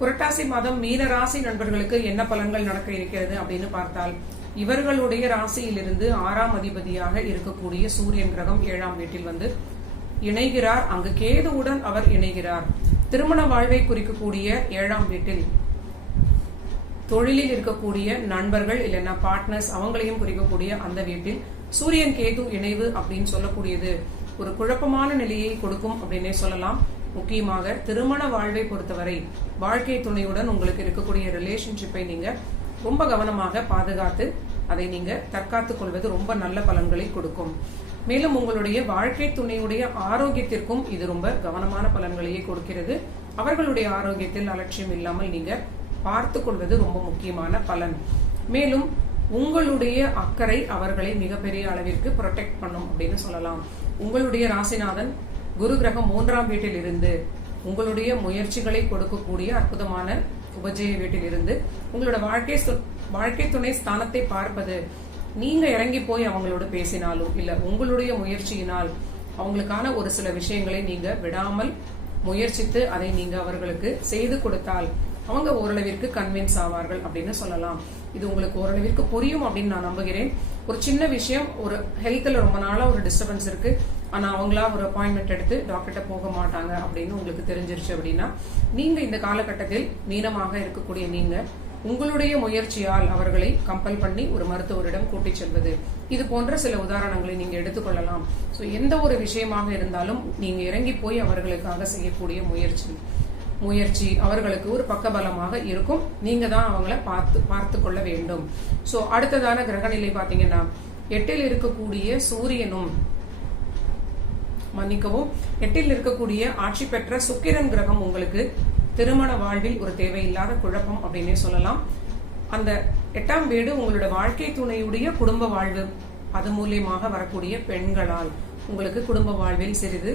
புரட்டாசி மாதம் மீன ராசி நண்பர்களுக்கு என்ன பலன்கள் நடக்க இருக்கிறது அப்படின்னு பார்த்தால், இவர்களுடைய ராசியிலிருந்து 6ஆம் அதிபதியாக இருக்கக்கூடிய சூரியன் கிரகம் 7ஆம் வீட்டில் வந்து இணைகிறார். அங்கு கேதுவுடன் அவர் இணைகிறார். திருமண வாழ்வை குறிக்கக்கூடிய 7ஆம் வீட்டில் தொழிலில் இருக்கக்கூடிய நண்பர்கள் இல்லைன்னா பார்ட்னர்ஸ் அவங்களையும் குறிக்கக்கூடிய அந்த வீட்டில் சூரியன் கேது இணைவு அப்படின்னு சொல்லக்கூடியது ஒரு குழப்பமான நிலையை கொடுக்கும் அப்படின்னே சொல்லலாம். முக்கியமாக திருமண வாழ்வை பொறுத்தவரை வாழ்க்கை துணையுடன் உங்களுக்கு இருக்கக்கூடிய ரிலேஷன்ஷிப்பை நீங்க ரொம்ப கவனமாக பாதுகாத்து அதை நீங்க தற்காத்துக் கொள்வது ரொம்ப நல்ல பலன்களை கொடுக்கும். மேலும் உங்களுடைய வாழ்க்கை துணையுடைய ஆரோக்கியத்திற்கும் இது ரொம்ப கவனமான பலன்களையே கொடுக்கிறது. அவர்களுடைய ஆரோக்கியத்தில் அலட்சியம் இல்லாமல் நீங்க பார்த்து கொள்வது ரொம்ப முக்கியமான பலன். மேலும் உங்களுடைய அக்கறை அவர்களை மிகப்பெரிய அளவிற்கு ப்ரொடெக்ட் பண்ணும் அப்படின்னு சொல்லலாம். உங்களுடைய ராசிநாதன் குரு கிரகம் 3ஆம் வீட்டில் இருந்து உங்களுடைய முயற்சிகளை கொடுக்கக்கூடிய அற்புதமான உபஜய வீட்டில் இருந்து உங்களோட வாழ்க்கை துணை ஸ்தானத்தை பார்ப்பது, நீங்க இறங்கி போய் அவங்களோட பேசினாலும் இல்ல உங்களுடைய முயற்சியினால் அவங்களுக்கான ஒரு சில விஷயங்களை நீங்க விடாமல் முயற்சித்து அதை நீங்க அவர்களுக்கு செய்து கொடுத்தால் அவங்க ஓரளவிற்கு கன்வின்ஸ் ஆவார்கள் அப்படின்னு சொல்லலாம். இது உங்களுக்கு ஓரளவிற்கு புரியும் அப்படின்னு நான் நம்புகிறேன். ஒரு சின்ன விஷயம், ஒரு ஹெல்த்ல ரொம்ப நாளா ஒரு டிஸ்டர்பன்ஸ் இருக்கு, ஆனா அவங்களா ஒரு அப்பாயின்மெண்ட் எடுத்து டாக்டர்கிட்ட போக மாட்டாங்க அப்படின்னு உங்களுக்கு தெரிஞ்சிருச்சு அப்படின்னா, நீங்க இந்த காலகட்டத்தில் மீனமாக இருக்கக்கூடிய நீங்க உங்களுடைய முயற்சியால் அவர்களை கம்பல் பண்ணி ஒரு மருத்துவரிடம் கூட்டிச் செல்வது, இது போன்ற சில உதாரணங்களை நீங்க எடுத்துக்கொள்ளலாம். சோ எந்த ஒரு விஷயமாக இருந்தாலும் நீங்க இறங்கி போய் அவர்களுக்காக செய்யக்கூடிய முயற்சி அவர்களுக்கு ஒரு பக்கபலமாக இருக்கும். நீங்க தான் அவங்களை பார்த்து கொள்ள வேண்டும். சோ அடுத்ததான கிரகநிலை பாத்தீங்கன்னா, 8ல் இருக்கக்கூடிய சூரியனும் எட்டில் இருக்கக்கூடிய ஆட்சி பெற்ற சுக்கிரன் கிரகம் உங்களுக்கு திருமண வாழ்வில் ஒரு தேவையில்லாத குழப்பம் அப்படின்னே சொல்லலாம். அந்த 8ஆம் வீடு உங்களோட வாழ்க்கை துணையுடைய குடும்ப வாழ்வு, அது மூலியமாக வரக்கூடிய பெண்களால் உங்களுக்கு குடும்ப வாழ்வில் சிறிது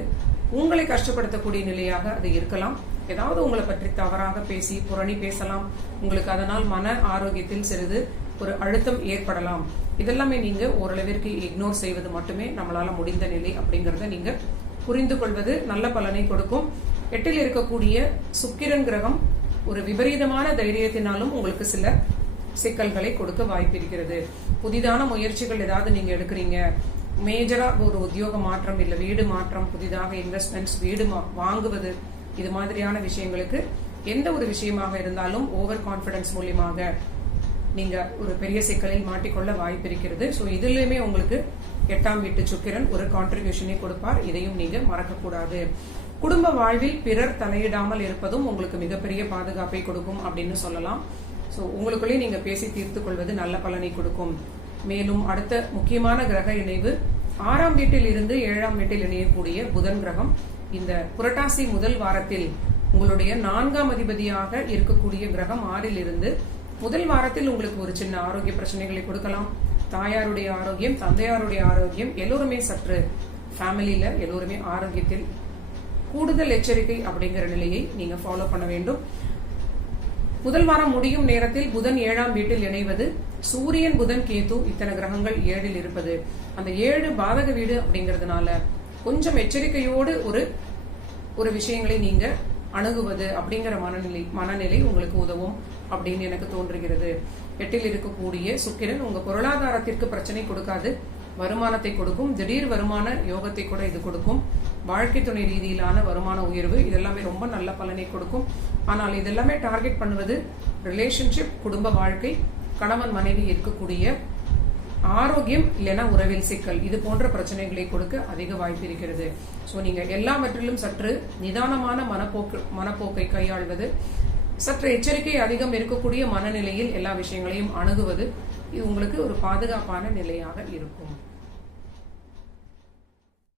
உங்களை கஷ்டப்படுத்தக்கூடிய நிலையாக அது இருக்கலாம். ஏதாவது உங்களை பற்றி தவறாக பேசி புரணி பேசலாம். உங்களுக்கு அதனால் மன ஆரோக்கியத்தில் சிறிது ஒரு அழுத்தம் ஏற்படலாம். இதெல்லாமே நீங்க ஓரளவிற்கு இக்னோர் செய்வது மட்டுமே நம்மளால முடிந்த நிலை அப்படிங்கறத நீங்க புரிந்து கொள்வது நல்ல பலனை கொடுக்கும். 8ல் இருக்கக்கூடிய சுக்கிரன் கிரகம் ஒரு விபரீதமான தைரியத்தினாலும் உங்களுக்கு சில சிக்கல்களை கொடுக்க வாய்ப்பு இருக்கிறது. புதிதான முயற்சிகள் ஏதாவது நீங்க எடுக்கிறீங்க, மேஜரா ஒரு உத்தியோக மாற்றம் இல்ல வீடு மாற்றம், புதிதாக இன்வெஸ்ட்மெண்ட்ஸ், வீடு வாங்குவது, இது மாதிரியான விஷயங்களுக்கு எந்த ஒரு விஷயமாக இருந்தாலும் ஓவர் கான்பிடன்ஸ் மூலியமாக நீங்க ஒரு பெரிய சிக்கலில் மாட்டிக்கொள்ள வாய்ப்பு இருக்கிறது. சோ இதுலயுமே உங்களுக்கு 8ஆம் வீட்டு சுக்கிரன் ஒரு கான்ட்ரிபியூஷனை கொடுப்பார். இதையும் நீங்க மறக்கக்கூடாது. குடும்ப வாழ்வில் பிறர் தலையிடாமல் இருப்பதும் உங்களுக்கு மிகப்பெரிய பாதுகாப்பை கொடுக்கும் அப்படின்னு சொல்லலாம். சோ உங்களுக்குள்ளே நீங்க பேசி தீர்த்து கொள்வது நல்ல பலனை கொடுக்கும். மேலும் அடுத்த முக்கியமான கிரக இணைவு 6ஆம் வீட்டில் இருந்து 7ஆம் வீட்டில் இணையக்கூடிய புதன் கிரகம். இந்த புரட்டாசி முதல் வாரத்தில் உங்களுடைய 4ஆம் அதிபதியாக இருக்கக்கூடிய கிரகம் 6ல் இருந்து முதல் வாரத்தில் உங்களுக்கு ஒரு சின்ன ஆரோக்கிய பிரச்சனைகளை கொடுக்கலாம். தாயாருடைய ஆரோக்கியம், தந்தையாருடைய ஆரோக்கியம், எல்லோருமே சற்று ஃபேமிலியில எல்லோருமே ஆரோக்கியத்தில் கூடுதல் எச்சரிக்கை அப்படிங்கிற நிலையை நீங்க ஃபாலோ பண்ண வேண்டும். முதல் வாரம் முடியும் நேரத்தில் புதன் 7ஆம் வீட்டில் இணைவது, சூரியன் புதன் கேது இத்தனை கிரகங்கள் 7ல் இருப்பது, அந்த 7 பாதக வீடு அப்படிங்கறதுனால கொஞ்சம் எச்சரிக்கையோடு ஒரு விஷயங்களை நீங்க அணுகுவது அப்படிங்கிற மனநிலை உங்களுக்கு உதவும் அப்படின்னு எனக்கு தோன்றுகிறது. 8ல் இருக்கக்கூடிய சுக்கிரன் உங்க பொருளாதாரத்திற்கு பிரச்சனை கொடுக்காது, வருமானத்தை கொடுக்கும். திடீர் வருமான யோகத்தை கூட இது கொடுக்கும். வாழ்க்கை துணை ரீதியிலான வருமான உயர்வு, இதெல்லாமே ரொம்ப நல்ல பலனை கொடுக்கும். ஆனால் இதெல்லாமே டார்கெட் பண்ணுவது ரிலேஷன்ஷிப், குடும்ப வாழ்க்கை, கணவன் மனைவி இருக்கக்கூடிய ஆரோக்கியம் இல்லைன்னா உறவில் சிக்கல், இது போன்ற பிரச்சனைகளை கொடுக்க அதிக வாய்ப்பு இருக்கிறது. சோ நீங்க எல்லாவற்றிலும் சற்று நிதானமான மனப்போக்கை கையாள்வது, சற்று எச்சரிக்கை அதிகம் இருக்கக்கூடிய மனநிலையில் எல்லா விஷயங்களையும் அணுகுவது, இது உங்களுக்கு ஒரு பாதுகாப்பான நிலையாக இருக்கும்.